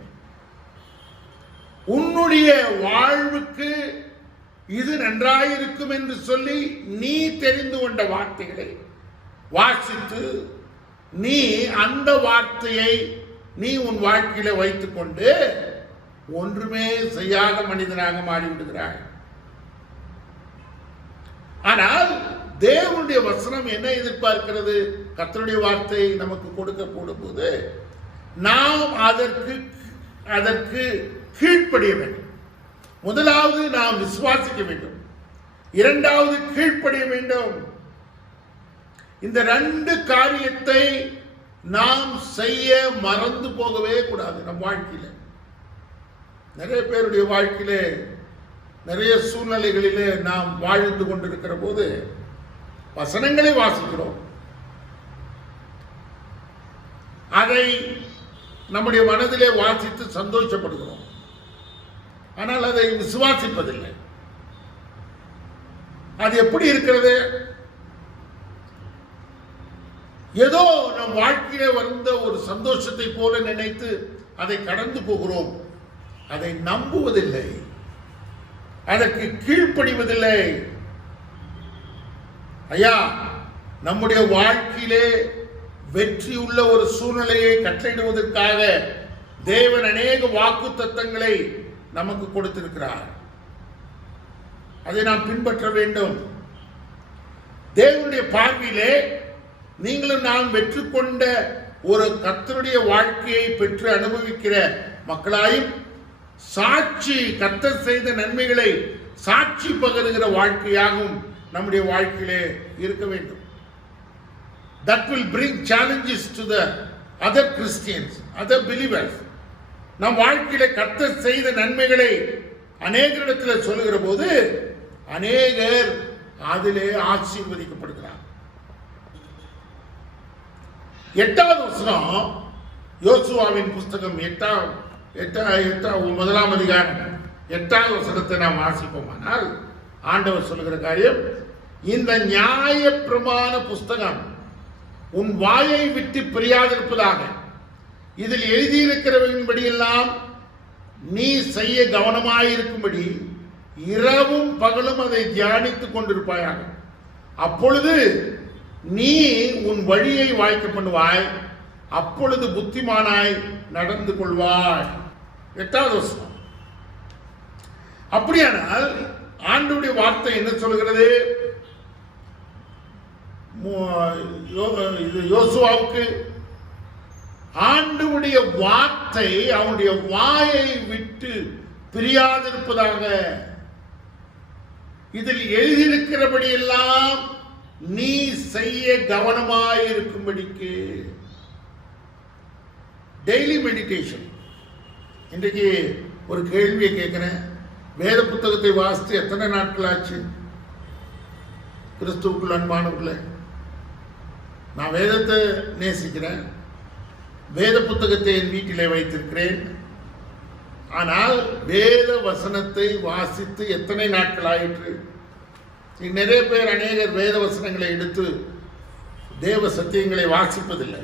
உன்னுடைய வாழ்வுக்கு இது நன்றாயிருக்கும் என்று சொல்லி நீ தெரிந்து கொண்ட வார்த்தைகளை வாசித்து நீ அந்த வார்த்தையை நீ உன் வாழ்க்கையில வைத்துக் கொண்டு ஒன்றுமே செய்யாத மனிதனாக மாறிவிடுகிறாய். ஆனால் தேவனுடைய வசனம் என்ன எதிர்பார்க்கிறது? கர்த்தருடைய வார்த்தை நமக்கு கொடுக்கப்படும் போது நாம் அதற்கு கீழ்ப்படிய வேண்டும். முதலாவது நாம் விசுவாசிக்க வேண்டும், இரண்டாவது கீழ்ப்படிய வேண்டும். இந்த ரெண்டு காரியத்தை நாம் செய்ய மறந்து போகவே கூடாது. நம் வாழ்க்கையில நிறைய பேருடைய வாழ்க்கையிலே நிறைய சூழ்நிலைகளிலே நாம் வாழ்ந்து கொண்டிருக்கிற போது வசனங்களை வாசிக்கிறோம், அதை நம்முடைய மனதிலே வாசித்து சந்தோஷப்படுகிறோம், ஆனால் அதை விசுவாசிப்பதில்லை. அது எப்படி இருக்கிறது? ஏதோ நம் வாழ்க்கையிலே வந்த ஒரு சந்தோஷத்தை போல நினைத்து அதை கடந்து போகிறோம். அதை நம்புவதில்லை, அதற்கு கீழ்ப்படிவதில்லை. ஐயா, நம்முடைய வாழ்க்கையிலே வெற்றி உள்ள ஒரு சூழ்நிலையை கட்டளையிடுவதற்காக தேவன் அநேக வாக்கு தத்தங்களை நமக்கு கொடுத்திருக்கிறார். அதை நாம் பின்பற்ற வேண்டும். தேவனுடைய பார்வையிலே நீங்களும் நான் வெற்றி கொண்ட ஒரு கர்த்தருடைய வாழ்க்கையை பெற்று அனுபவிக்கிற மக்களாயும் சாட்சி, கர்த்தர் செய்த நன்மைகளை சாட்சி பகருகிற வாழ்க்கையாகவும் நம்முடைய வாழ்க்கையிலே இருக்க வேண்டும். That will bring challenges to the other Christians, other believers. நம் வாழ்க்கையிலே கர்த்தர் செய்த நன்மைகளை அநேகரிடத்தில் சொல்லுகிற போது அநேகர் அதிலே ஆசீர்வதிக்கப்படுகிறார். 8வது வசனம், யோசுவாவின் புஸ்தகம் 1ஆம் அதிகாரம் 8வது வசனத்தை நாம் வாசிப்போமானால் ஆண்டவர் சொல்லுகிற காரியம், இந்த நியாய பிரமாண புஸ்தகம் உன் வாயை விட்டு பிரியாதிருப்பதாக, இதில் எழுதியிருக்கிறவர்களின்படியெல்லாம் நீ செய்ய கவனமாயிருக்கும்படி இரவும் பகலும் அதை தியானித்துக் கொண்டிருப்பாயாக. அப்பொழுது நீ உன் வழியை வாய்க்க பண்ணுவாய், அப்பொழுது புத்திமானாய் நடந்து கொள்வாய். 8வது வசனம். அப்படியானால் ஆண்டவருடைய வார்த்தை என்ன சொல்கிறது? யோசுவாவுக்கு ஆண்டவருடைய வார்த்தை அவனுடைய வாயை விட்டு பிரியாதிருப்பதாக, இதில் எழுதியிருக்கிறபடி எல்லாம் நீ செய்ய கவனமாயிருக்கும்படிக்கு. Daily meditation. இன்றைக்கு ஒரு கேள்வியை கேட்கிறேன், வேத புத்தகத்தை வாசித்து எத்தனை நாட்கள் ஆச்சு? கிறிஸ்துவுக்குள் அன்பானவர்களே, நான் வேதத்தை நேசிக்கிறேன், வேத புத்தகத்தை என் வீட்டிலே வைத்திருக்கிறேன். ஆனால் வேத வசனத்தை வாசித்து எத்தனை நாட்கள் ஆயிற்று? நிறைய பேர், அநேகர் வேத வசனங்களை எடுத்து தேவ சத்தியங்களை வாசிப்பதில்லை.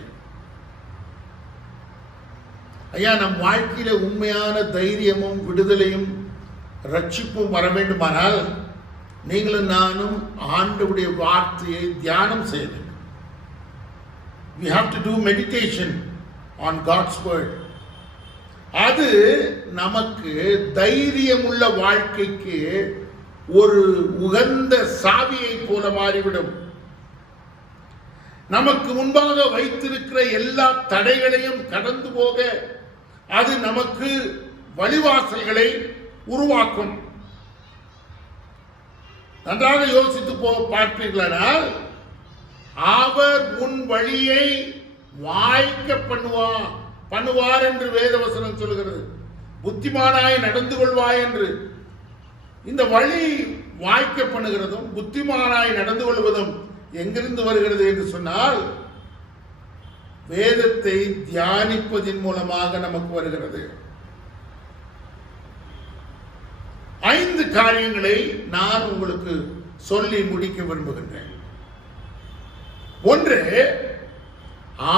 ஐயா, நம் வாழ்க்கையில உண்மையான தைரியமும் விடுதலையும் ரட்சிப்பும் வர வேண்டுமானால் நீங்களும் நானும் ஆண்டவருடைய வார்த்தையை தியானம் செய்ய வேண்டும். We have to do meditation on God's word. அது நமக்கு தைரியமுள்ள வாழ்க்கைக்கு ஒரு உகந்த சாவியை போல மாறிவிடும். நமக்கு முன்பாக வைத்திருக்கிற எல்லா தடைகளையும் கடந்து போக அது நமக்கு வழிவாசல்களை உருவாக்கும். நன்றாக யோசித்து பார்ப்பீர்களானால், அவர் உன் வழியை வாய்க்க பண்ணுவார் என்று வேதவசனம் சொல்கிறது. புத்திமானாய் நடந்து கொள்வாய் என்று. இந்த வழி வாய்க்க பண்ணுகிறதும் புத்திமானாய் நடந்து கொள்வதும் எங்கிருந்து வருகிறது என்று சொன்னால், வேதத்தை தியானிப்பதின் மூலமாக நமக்கு வருகிறது. 5 காரியங்களை நான் உங்களுக்கு சொல்லி முடிக்க விரும்புகின்றேன். 1,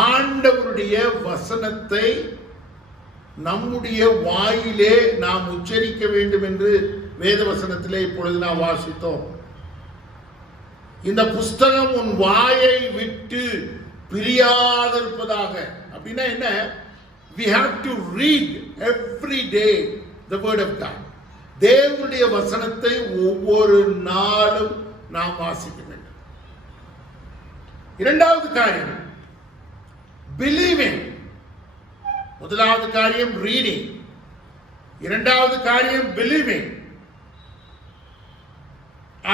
ஆண்டவருடைய வசனத்தை நம்முடைய வாயிலே நாம் உச்சரிக்க வேண்டும் என்று வேத வசனத்திலே இப்பொழுது நாம் வாசித்தோம். இந்த புஸ்தகம் உன் வாயை விட்டு பிரியாதிருப்பதாக. அப்படின்னா என்ன? we have to read every day the word of God. தேவனுடைய வசனத்தை ஒவ்வொரு நாளும் நாம் வாசிக்க வேண்டும். இரண்டாவது காரியம் believing. முதலாவது காரியம் reading, இரண்டாவது காரியம் believing.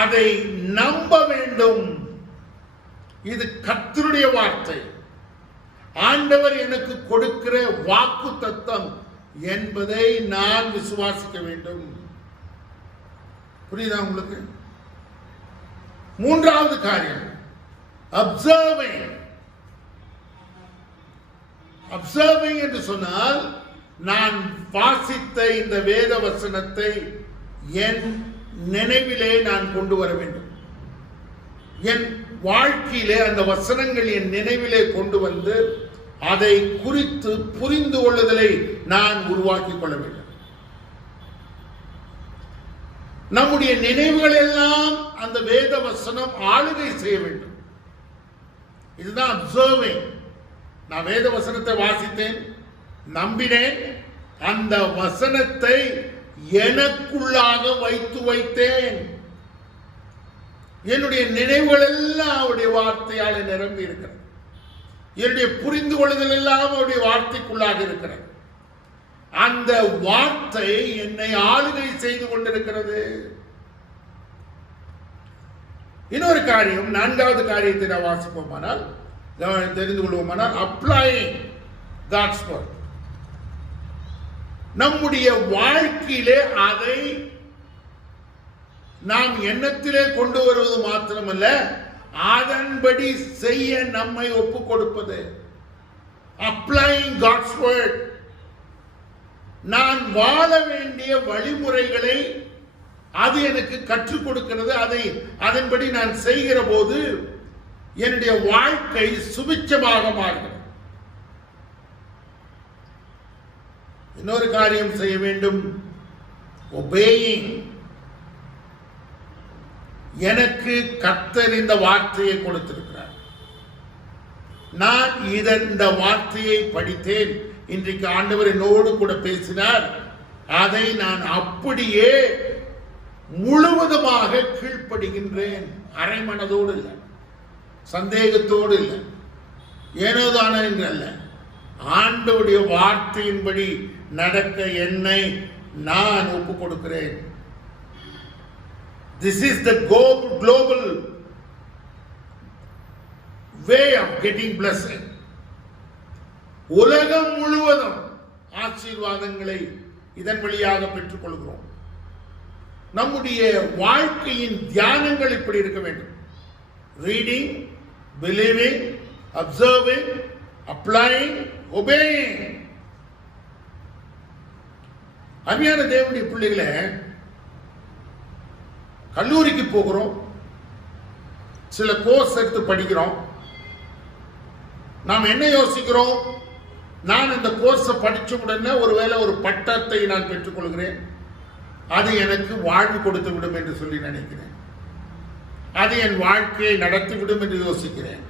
அதை நம்ப வேண்டும். இது கர்த்தருடைய வார்த்தை, ஆண்டவர் எனக்கு கொடுக்கிற வாக்குத்தத்தம் என்பதை நான் விசுவாசிக்க வேண்டும். புரியுதா உங்களுக்கு? மூன்றாவது காரியம் observing. observing என்று சொன்னால் நான் வாசித்த இந்த வேத வசனத்தை என் நினைவிலே நான் கொண்டு வர வேண்டும். என் வாழ்க்கையிலே அந்த வசனங்கள் என் நினைவிலே கொண்டு வந்து அதை குறித்து புரிந்து கொள்ளுதலை நான் உருவாக்கிக் கொள்ள வேண்டும். நம்முடைய நினைவுகள் எல்லாம் அந்த வேத வசனம் ஆளுகை செய்ய வேண்டும். இதுதான் அப்சர்விங். நான் வேத வசனத்தை வாசித்தேன், நம்பினேன், அந்த வசனத்தை எனக்குள்ளாக வைத்தேன். என்னுடைய நினைவுகள் எல்லாம் அவருடைய வார்த்தையால் நிரம்பி இருக்கிறது. என்னுடைய புரிந்து கொள்ளுதல் எல்லாம் அவருடைய வார்த்தைக்குள்ளாக இருக்கிறது. அந்த வார்த்தை என்னை ஆளுகை செய்து கொண்டிருக்கிறது. இன்னொரு காரியம், நான்காவது காரியத்தை நான் வாசிப்போமானால், தெரிந்து கொள்வோமானால், அப்ளைங் காட்ஸ் வேர்ட். நம்முடைய வாழ்க்கையிலே அதை நாம் எண்ணத்திலே கொண்டு வருவது மாத்திரமல்ல, அதன்படி செய்ய நம்மை ஒப்புக் கொடுப்பது. அப்ளைங் காட்ஸ் வேர்ட். நான் வாழ வேண்டிய வழிமுறைகளை அது எனக்கு கற்றுக் கொடுக்கிறது. அதன்படி நான் செய்கிற போது என்னுடைய வாழ்க்கை சுபிட்சமாக மாறுகிறது. இன்னொரு காரியம் செய்ய வேண்டும், ஒபேயிங். எனக்கு கர்த்தர் இந்த வார்த்தையை கொடுத்திருக்கிறார். நான் இந்த வார்த்தையை படித்தேன். இன்றைக்கு ஆண்டவர் என்னோடு கூட பேசினார். அதை நான் அப்படியே முழுவதுமாக கீழ்ப்படுகின்றேன். அரை மனதோடு இல்லை, சந்தேகத்தோடு இல்லை, ஏனோதான என்று அல்ல. ஆண்டவருடைய வார்த்தையின்படி நடக்க என்னை நான் ஒப்புக் கொடுக்கிறேன். This is the global way of getting blessing. உலகம் முழுவதும் ஆசீர்வாதங்களை இதன் வழியாக பெற்றுக் கொள்கிறோம். நம்முடைய வாழ்க்கையின் தியானங்கள் இப்படி இருக்க வேண்டும். Reading, believing, observing, applying, obeying. அருமையான தேவனுடைய பிள்ளைகளை, கல்லூரிக்கு போகிறோம், சில கோர்ஸ் எடுத்து படிக்கிறோம். நாம் என்ன யோசிக்கிறோம்? நான் இந்த கோர்ஸை படிச்ச உடனே ஒருவேளை ஒரு பட்டத்தை நான் பெற்றுக்கொள்கிறேன், அது எனக்கு வாழ்வு கொடுத்து விடும் என்று சொல்லி நினைக்கிறேன். அது என் வாழ்க்கையை நடத்திவிடும் என்று யோசிக்கிறேன்.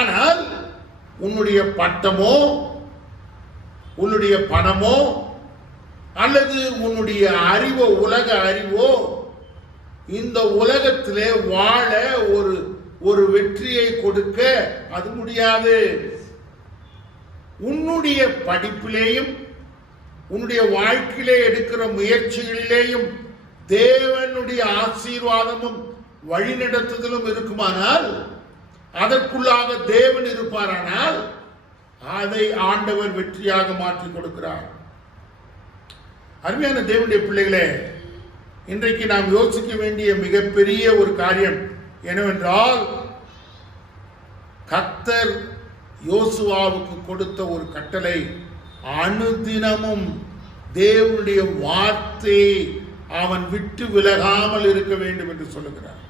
ஆனால் உன்னுடைய பட்டமோ, உன்னுடைய பணமோ, அல்லது உன்னுடைய அறிவோ, உலக அறிவோ இந்த உலகத்திலே வாழ ஒரு வெற்றியை கொடுக்க அது முடியாது. உன்னுடைய படிப்பிலேயும் உன்னுடைய வாழ்க்கையிலே எடுக்கிற முயற்சிகளிலேயும் தேவனுடைய ஆசீர்வாதமும் வழிநடத்துதலும் இருக்குமானால், அதற்குள்ளாக தேவன் இருப்பாரானால், அதை ஆண்டவர் வெற்றியாக மாற்றிக் கொடுக்கிறார். அருமையான தேவனுடைய பிள்ளைகளே, இன்றைக்கு நாம் யோசிக்க வேண்டிய மிகப்பெரிய ஒரு காரியம் என்னவென்றால், கர்த்தர் யோசுவாவுக்கு கொடுத்த ஒரு கட்டளை, அனுதினமும் தேவனுடைய வார்த்தையை அவன் விட்டு விலகாமல் இருக்க வேண்டும் என்று சொல்லுகிறார்.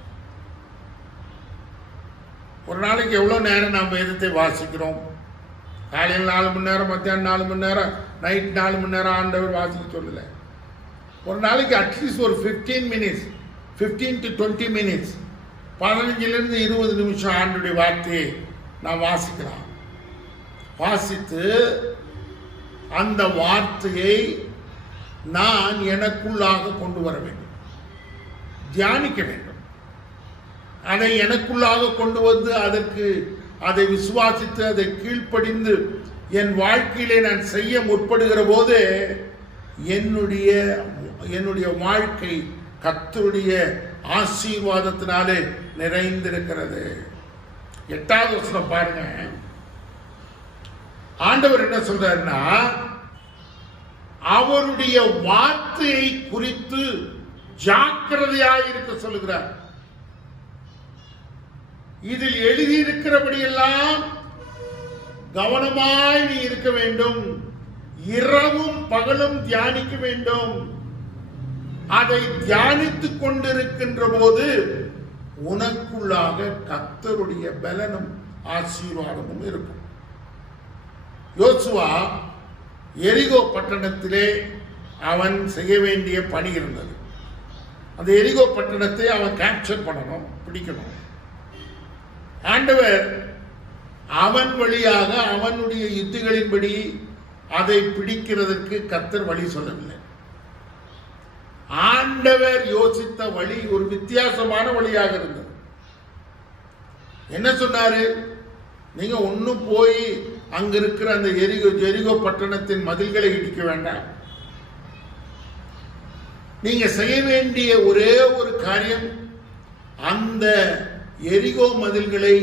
ஒரு நாளைக்கு எவ்வளவு நேரம் நாம் வேதத்தை வாசிக்கிறோம்? காலையில் 4 மணி நேரம், மத்தியானம் 4 மணி நேரம், நைட் 4 மணி நேரம் ஆண்டவர் வாசிக்க சொல்லலை. ஒரு நாளைக்கு அட்லீஸ்ட் ஒரு 15 மினிட்ஸ், 15 to 20 மினிட்ஸ், 15லிருந்து 20 நிமிஷம் ஆண்டுடைய வார்த்தையை நான் வாசிக்கலாம். வாசித்து அந்த வார்த்தையை நான் எனக்குள்ளாக கொண்டு வர வேண்டும், தியானிக்க வேண்டும். அதை எனக்குள்ளாக கொண்டு வந்து அதை விசுவாசித்து அதை கீழ்ப்படிந்து என் வாழ்க்கையிலே நான் செய்ய முற்படுகிற போது என்னுடைய வாழ்க்கை கர்த்தருடைய ஆசீர்வாதத்தினாலே நிறைந்திருக்கிறது. 8வது வசனம் பாருங்க. ஆண்டவர் என்ன சொல்றாருன்னா, அவருடைய வார்த்தையை குறித்து ஜாக்கிரதையாய் இருக்க சொல்லுகிறார். இதில் எழுதியிருக்கிறபடியெல்லாம் கவனமாய் நீ இருக்க வேண்டும், இரவும் பகலும் தியானிக்க வேண்டும். அதை தியானித்துக் கொண்டிருக்கின்ற போது உனக்குள்ளாக கர்த்தருடைய பலனும் ஆசீர்வாதமும் இருக்கும். யோசுவா எரிகோ பட்டணத்திலே அவன் செய்ய வேண்டிய பணி இருந்தது. அந்த எரிகோ பட்டணத்தை அவன் கேப்சர் பண்ணணும், பிடிக்கணும். ஆண்டவர் அவன் வழியாக அவனுடைய யுத்திகளின்படி அதை பிடிக்கிறதற்கு கர்த்தர் வழி சொல்லவில்லை. ஆண்டவர் யோசித்த வழி ஒரு வித்தியாசமான வழியாக இருந்தது. என்ன சொன்னாரு? நீங்க ஒன்னும் போய் அங்க இருக்கிற அந்த எரிகோ பட்டணத்தின் மதில்களை இடிக்க வேண்டாம். நீங்க செய்ய வேண்டிய ஒரே ஒரு காரியம், அந்த எரிகோ மதில்களை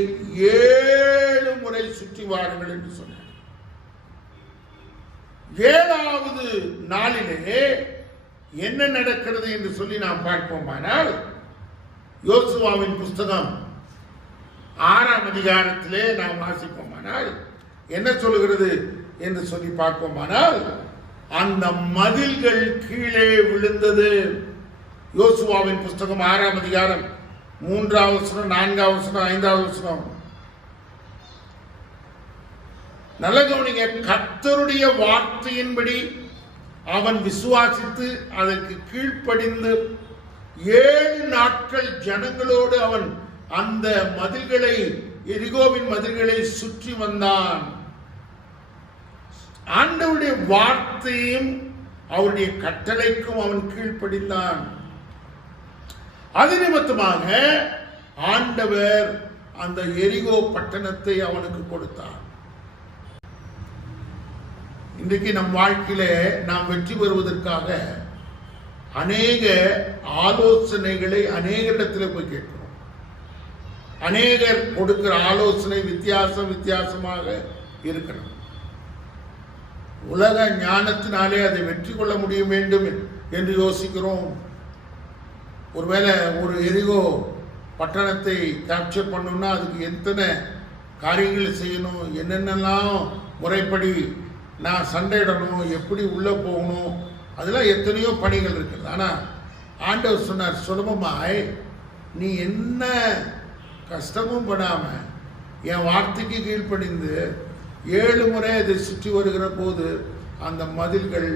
7 முறை சுற்றி வாருங்கள் என்று சொன்னார். 7வது நாளிலே என்ன நடக்கிறது என்று சொல்லி நாம் பார்ப்போமானால், யோசுவாவின் புஸ்தகம் 6ஆம் அதிகாரத்திலே நாம் வாசிப்போமானால் என்ன சொல்லுகிறது என்று சொல்லி பார்ப்போமானால், அந்த மதில்கள் கீழே விழுந்தது. யோசுவாவின் புஸ்தகம் 6ஆம் அதிகாரம் 3வது வசனம், 4வது வசனம், 5வது வசனம். நல்ல கவனிங்க. கர்த்தருடைய வார்த்தையின்படி அவன் விசுவாசித்து அதற்கு கீழ்ப்படிந்து 7 நாட்கள் ஜனங்களோடு அவன் அந்த மதில்களை, எரிகோவின் மதில்களை சுற்றி வந்தான். ஆண்டவருடைய வார்த்தையும் அவருடைய கட்டளைக்கும் அவன் கீழ்ப்படிந்தான். அது நிமித்தமாக ஆண்டவர் அந்த எரிகோ பட்டணத்தை அவனுக்கு கொடுத்தார். இன்றைக்கு நம் வாழ்க்கையில நாம் வெற்றி பெறுவதற்காக அநேக ஆலோசனைகளை அநேகரிடத்தில் போய் கேட்கிறோம். அநேகர் கொடுக்கிற ஆலோசனை வித்தியாசமாக இருக்கிறது. உலக ஞானத்தினாலே அதை வெற்றி கொள்ள முடிய வேண்டும் என்று யோசிக்கிறோம். ஒருவேளை ஒரு எரிகோ பட்டணத்தை கேப்சர் பண்ணணும்னா அதுக்கு எத்தனை காரியங்கள் செய்யணும், என்னென்னலாம் முறைப்படி நான் சண்டையிடணும், எப்படி உள்ளே போகணும், அதெல்லாம் எத்தனையோ பணிகள் இருக்குது. ஆனால் ஆண்டவர் சொன்னார், சுலபமாய் நீ என்ன கஷ்டமும் படாமல் என் வார்த்தைக்கு கீழ்ப்படிந்து 7 முறை அதை சுற்றி வருகிற போது அந்த மதில்கள்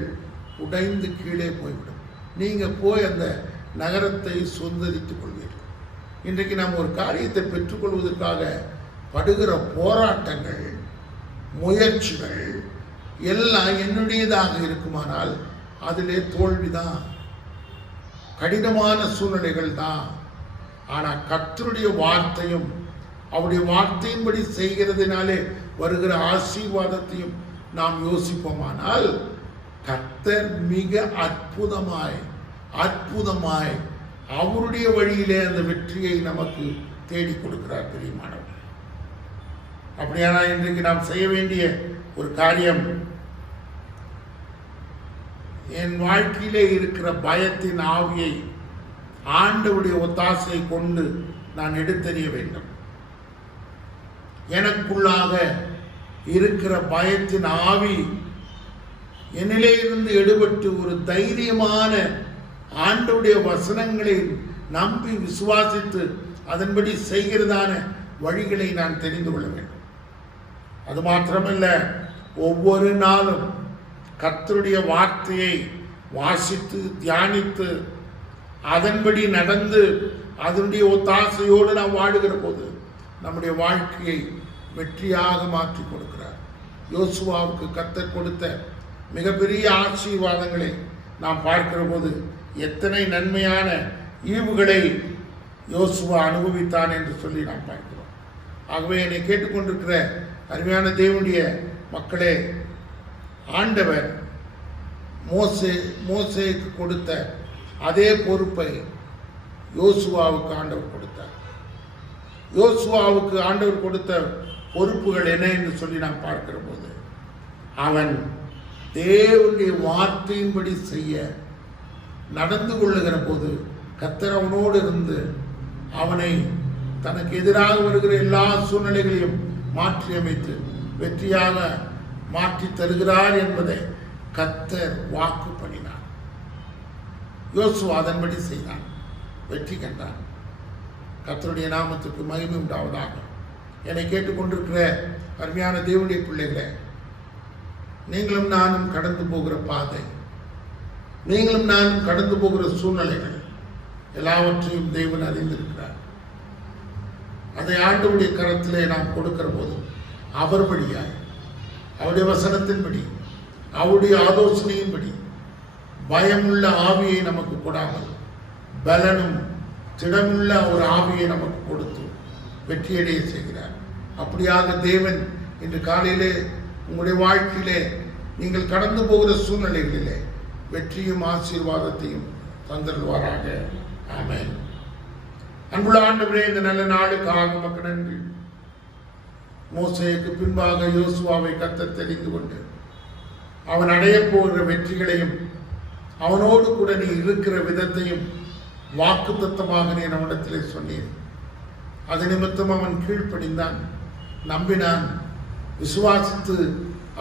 உடைந்து கீழே போய்விடும். நீங்கள் போய் அந்த நகரத்தை சுதந்திரித்துக் கொள்வீர்கள். இன்றைக்கு நாம் ஒரு காரியத்தை பெற்றுக்கொள்வதற்காக படுகிற போராட்டங்கள், முயற்சிகள் எல்லாம் என்னுடையதாக இருக்குமானால் அதிலே தோல்விதான், கடினமான சூழ்நிலைகள் தான். ஆனால் கர்த்தருடைய வார்த்தையும் அவருடைய வார்த்தையின்படி செய்கிறதுனாலே வருகிற ஆசீர்வாதத்தையும் நாம் யோசிப்போமானால் கர்த்தர் மிக அற்புதமாய் அவருடைய வழியிலே அந்த வெற்றியை நமக்கு தேடி கொடுக்கிறார். பிரியமானவர், அப்படியானால் இன்றைக்கு நாம் செய்ய வேண்டிய ஒரு காரியம், என் வாழ்க்கையிலே இருக்கிற பயத்தின் ஆவியை ஆண்டவருடைய ஒத்தாசையை கொண்டு நான் எடுத்தறிய வேண்டும். எனக்குள்ளாக இருக்கிற பயத்தின் ஆவி என்னிலே இருந்து எடுபட்டு ஒரு தைரியமான ஆண்டவருடைய வசனங்களை நம்பி விசுவாசித்து அதன்படி செய்கிறதான வழிகளை நான் தெரிந்து கொள்ள வேண்டும். அது மாத்திரமல்ல, ஒவ்வொரு நாளும் கர்த்தருடைய வார்த்தையை வாசித்து தியானித்து அதன்படி நடந்து அதனுடைய ஒத்தாசையோடு நாம் வாழுகிற போது நம்முடைய வாழ்க்கையை வெற்றியாக மாற்றி கொடுக்கிறார். யோசுவாவுக்கு கர்த்தர் கொடுத்த மிகப்பெரிய ஆசீர்வாதங்களை நாம் பார்க்கிற போது எத்தனை நன்மையான ஈவுகளை யோசுவா அனுபவித்தான் என்று சொல்லி நாம் பார்க்கிறோம். ஆகவே என்னை கேட்டுக்கொண்டிருக்கிற அருமையான தேவனுடைய மக்களே, ஆண்டவர் மோசேக்கு கொடுத்த அதே பொறுப்பை யோசுவாவுக்கு ஆண்டவர் கொடுத்தார். யோசுவாவுக்கு ஆண்டவர் கொடுத்த பொறுப்புகள் என்ன என்று சொல்லி நாம் பார்க்கிற போது, அவன் தேவனுடைய வார்த்தையின்படி செய்ய நடந்து கொள்ளுகிற போது கர்த்தர் அவனோடு இருந்து அவனை தனக்கு எதிராக வருகிற எல்லா சூழ்நிலைகளையும் மாற்றி அமைத்து வெற்றியாக மாற்றி தருகிறார் என்பதை கர்த்தர் வாக்கு பண்ணினார். யோசுவா அதன்படி செய்தான், வெற்றி கண்டான். கர்த்தருடைய நாமத்துக்கு மகிமை உண்டாவதாக. என்னை கேட்டுக்கொண்டிருக்கிற அருமையான தேவனுடைய பிள்ளைகளே, நீங்களும் நானும் கடந்து போகிற பாதை, நீங்களும் நானும் கடந்து போகிற சூழ்நிலைகள் எல்லாவற்றையும் தேவன் அறிந்திருக்கிறார். அதை ஆண்டவருடைய கரத்திலே நாம் கொடுக்கிற போது அவர் வழியாய், அவருடைய வசனத்தின்படி, அவருடைய ஆலோசனையின்படி பயமுள்ள ஆவியை நமக்கு கொடாமல் பலனும் திடமுள்ள ஒரு ஆவியை நமக்கு கொடுத்து வெற்றியடைய செய்கிறார். அப்படியாக தேவன் இன்று காலையிலே உங்களுடைய வாழ்க்கையிலே நீங்கள் கடந்து போகிற சூழ்நிலைகளிலே வெற்றியும் ஆசீர்வாதத்தையும் தந்தருவாராக. ஆமென். அன்புள்ள ஆண்டவரே, இந்த நல்ல நாளுக்காக உமக்கு நன்றி. மோசேக்கு பின்பாக யோசுவாவை கர்த்தர் தெரிந்து கொண்டு அவன் அடைய போகிற வெற்றிகளையும் அவனோடு கூட நீ இருக்கிற விதத்தையும் வாக்குத்தத்தமாக நீ நம்மிடத்திலே சொன்னீர். அது நிமித்தம் அவன் கீழ்ப்படிந்தான், நம்பினான், விசுவாசித்து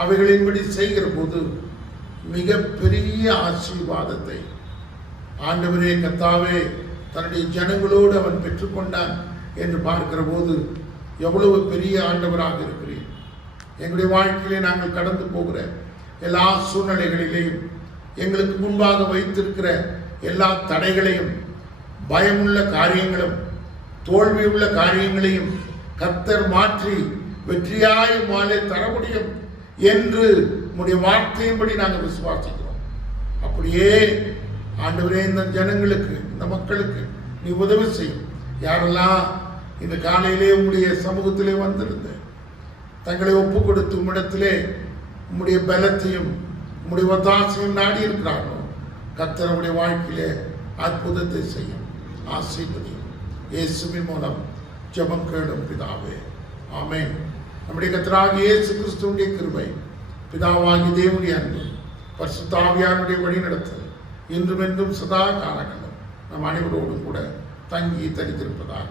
அவைகளின்படி செய்கிற போது மிக பெரிய ஆசீர்வாதத்தை ஆண்டவரே கர்த்தாவே தன்னுடைய ஜனங்களோடு அவன் பெற்றுக்கொண்டான் என்று பார்க்கிற போது எவ்வளவு பெரிய ஆண்டவராக இருக்கிறீர். எங்களுடைய வாழ்க்கையிலே நாங்கள் கடந்து போகிற எல்லா சூழ்நிலைகளிலேயும் எங்களுக்கு முன்பாக வைத்திருக்கிற எல்லா தடைகளையும், பயமுள்ள காரியங்களும், தோல்வியுள்ள காரியங்களையும் கர்த்தர் மாற்றி வெற்றியாய் மாலை தர முடியும் என்று உம்முடைய வார்த்தையின்படி நாங்கள் விசுவாசிக்கிறோம். அப்படியே ஆண்டவரே இந்த ஜனங்களுக்கு, இந்த மக்களுக்கு நீ உதவி செய்யும். யாரெல்லாம் இந்த காலையிலே உம்முடைய சமூகத்திலே வந்திருந்து தங்களை ஒப்பு கொடுத்து உம்மிடத்திலே உம்முடைய பலத்தையும் உம்முடைய ஒத்தாசையும் நாடி இருக்கிறார்களோ, கர்த்தர் உம்முடைய வாழ்க்கையிலே அற்புதத்தை செய்யும். ஆசீர்வதியும். இயேசுவின் மூலம் ஜெபம் கேளும் பிதாவே, ஆமென். நம்முடைய கர்த்தராகிய இயேசு கிறிஸ்துவினுடைய கிருபை, பிதாவாகி தேவனுடைய அன்பு, பரிசுத்த ஆவியானவருடைய வழிநடத்தல் இன்றும் என்றும் சதா காலங்களும் நம் அனைவரோடும் கூட தங்கி தரித்திருப்பதாக.